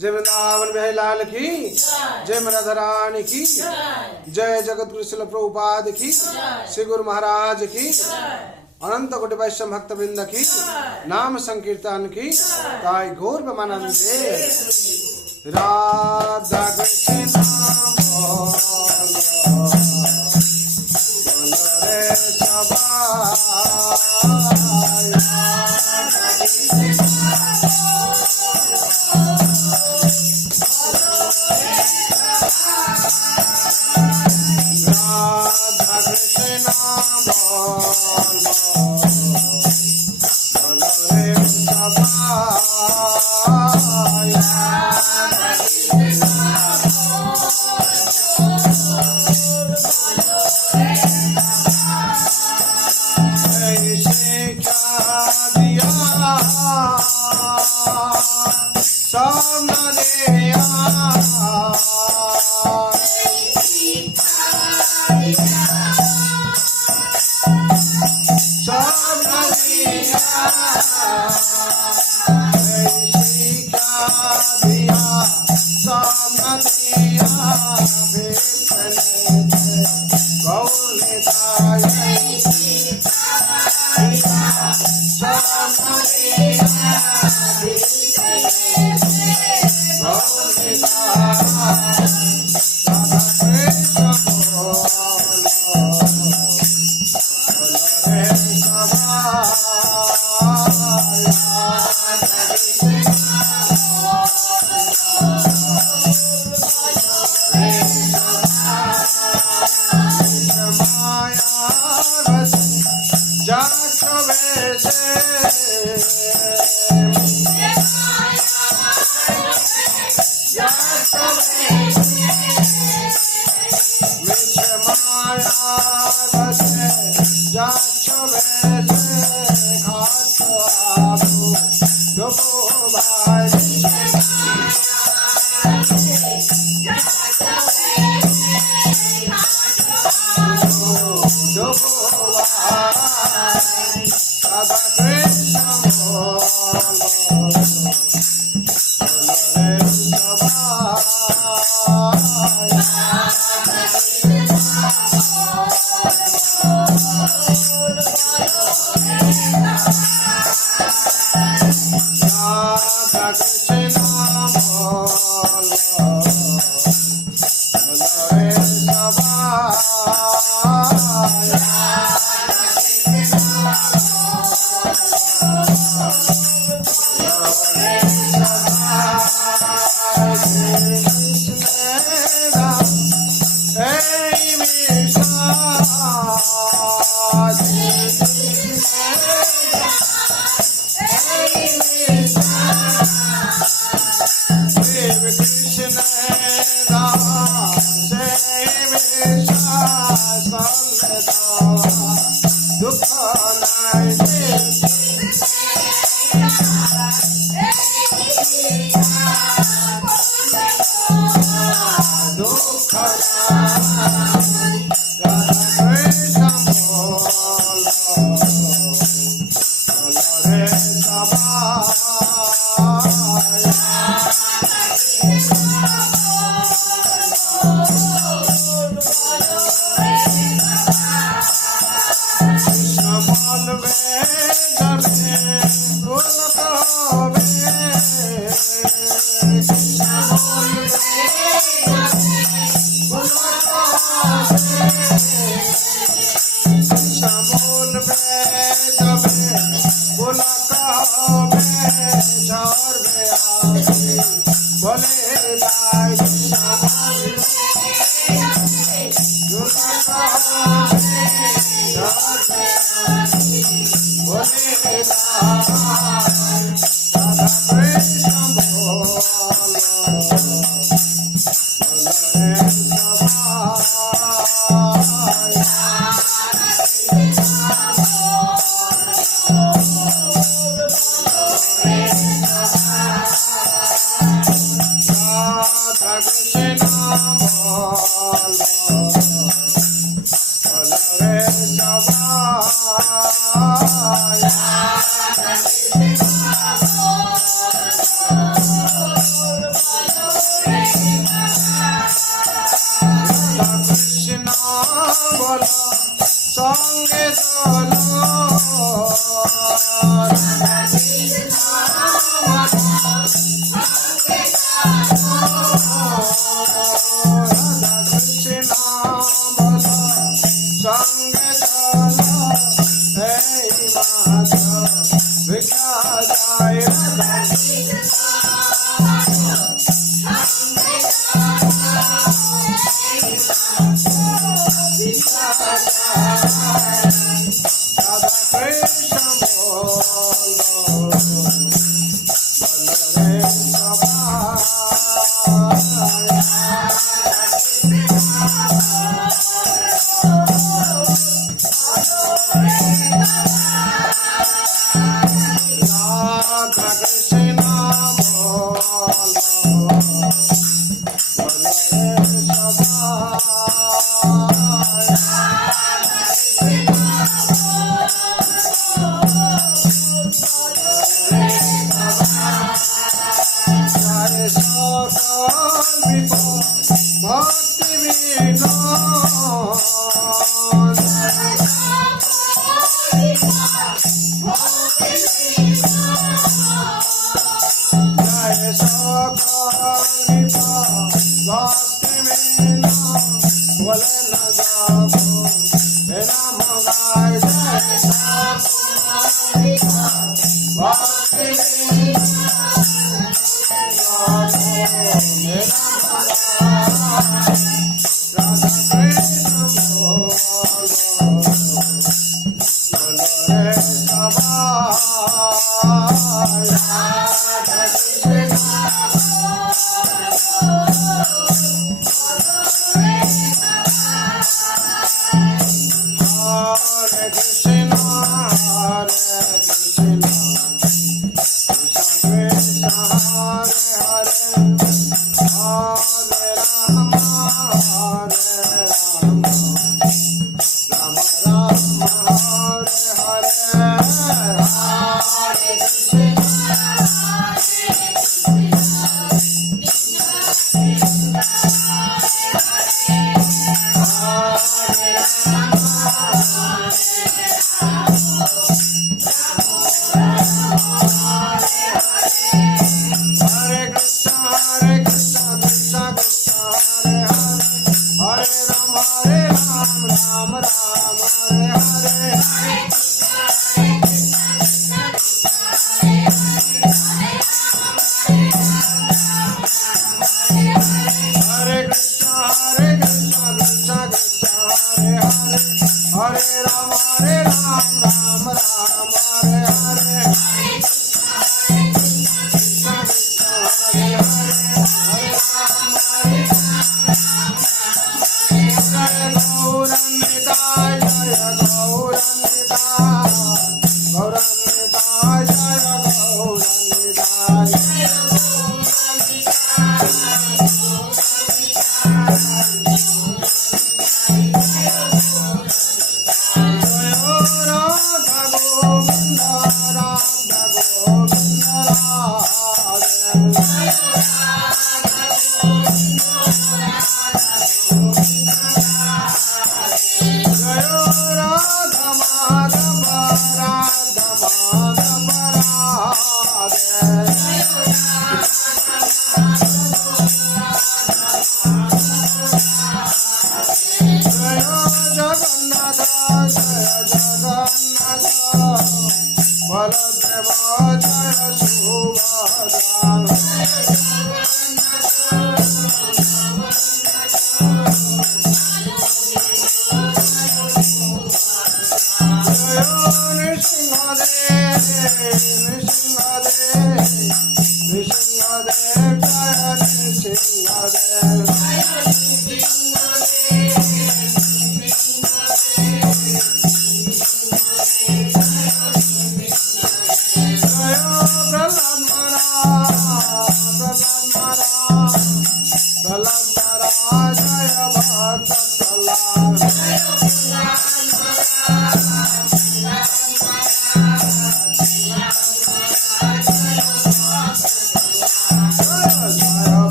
जय वृंदावन बिहारी लाल की जय राधा रानी की जय जगत गुरु श्रील प्रभुपाद की श्री गुरु महाराज की अनंत कोटि वैष्णव भक्त वृंद की नाम संकीर्तन की ताई गौर ब्रह्मानंदे Radha Krishna Krishna bola sange chalo Radha Krishna bola sange chalo Radha Krishna bola sange chalo Hey Madhav Vishya Jai Radha Krishna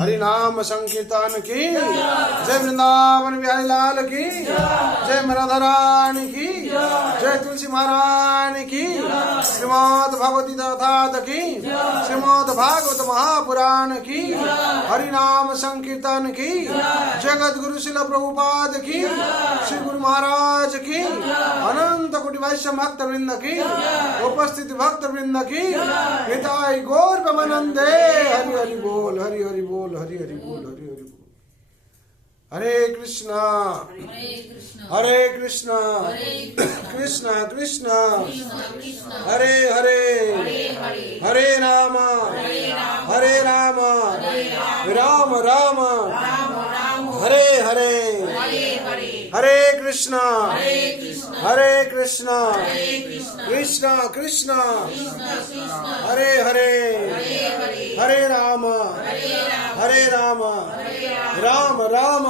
Hari नाम संकीर्तन की जय। वृंदावन बिहारी लाल की जय। राधा रानी की जय। तुलसी महारानी की। श्रीमद् भगवती तथात की। श्रीमद् भागवत महापुराण की। हरि नाम संकीर्तन की जगत गुरु शिल प्रभुपाद की। श्री गुरु महाराज की। अनंत कोटि वैष्णव भक्त वृंद की। उपस्थित भक्त वृंद की। हिताई गौर ब्रह्मानंदे। हरि हरि बोल, हरि हरि बोल, हरि हरि बोल, हरि हरि बोल। हरे कृष्णा हरे कृष्णा कृष्णा कृष्णा हरे हरे हरे राम राम राम हरे हरे हरे कृष्णा कृष्णा कृष्णा हरे हरे हरे राम राम राम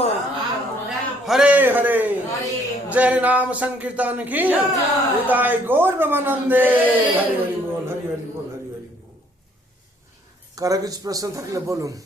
हरे हरे। जय नाम संकीर्तन की हिताय गौर ब्रह्मानंदे। हरि हरि बोल, हरि हरि बोल, हरि हरि बोल। কারা কিছু প্রশ্ন থাকলে বলুন।